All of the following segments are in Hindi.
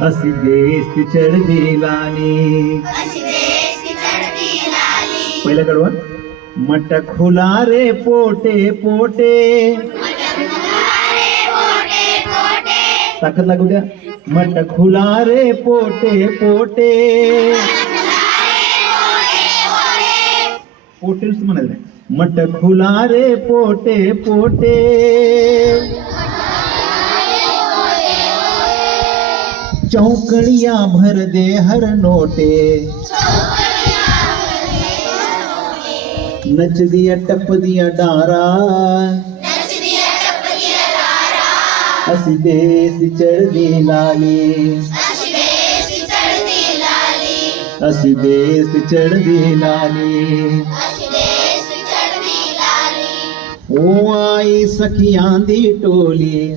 अशी देश ती चढदी लानी पहिला कडवण मट खुला रे पोटे पोटे. ताकद लागू द्या. मट खुला रे पोटे पोटे. पोटेच म्हणाले मट खुला रे पोटे पोटे. ਚੌਂਕੜੀਆਂ ਭਰਦੇ ਹਰ ਨੋਟੇ। ਨੱਚਦੀਆਂ ਟੱਪਦੀਆਂ ਡਾਰਾ। ਨੱਚਦੀਆਂ ਟੱਪਦੀਆਂ ਡਾਰਾ। ਅਸੀਂ ਦੇਸ ਚੜਦੀ ਲਾਲੀ। ਅਸੀਂ ਦੇਸ ਚੜਦੀ ਲਾਲੀ। ਉਹ ਆਈ ਸਖੀਆਂ ਦੀ ਟੋਲੀ।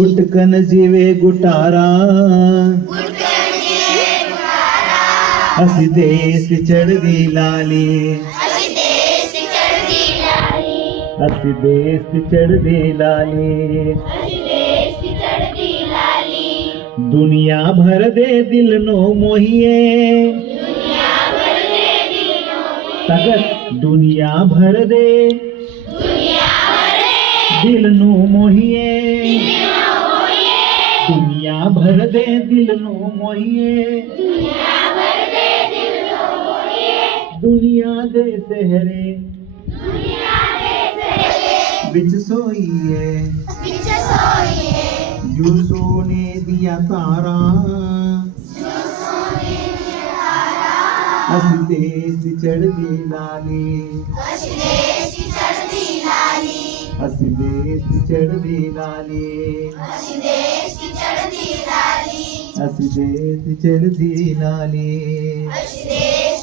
गुटकन जीवे गुटारा। हसी देश चढ़ दी लाली। हसी देश चढ़ दी लाली। दुनिया भर दे दिल नो मोहिए। दुनिया भर दे। दिल मोहिए। दुनिया भर दे दिल मोहिए। दुनिया दे શહેરે बिच सोइए। बिच सोइए। जो सोने दिया तारा। जो सोने दिया तारा। अस देश चढ़ दी लाली। अस देश चढ़ दी लाली। ਅਸੀਂ ਦੇਸ਼ ਦੀ ਚੜ੍ਹਦੀ ਲਾਲੀ ਅਸੀਂ ਦੇਸ਼ ਦੀ ਚੜ੍ਹਦੀ ਲਾਲੀ ਅਸੀਂ ਦੇਸ਼ ਦੀ ਚੜ੍ਹਦੀ ਲਾਲੀ ਅਸੀਂ ਦੇਸ਼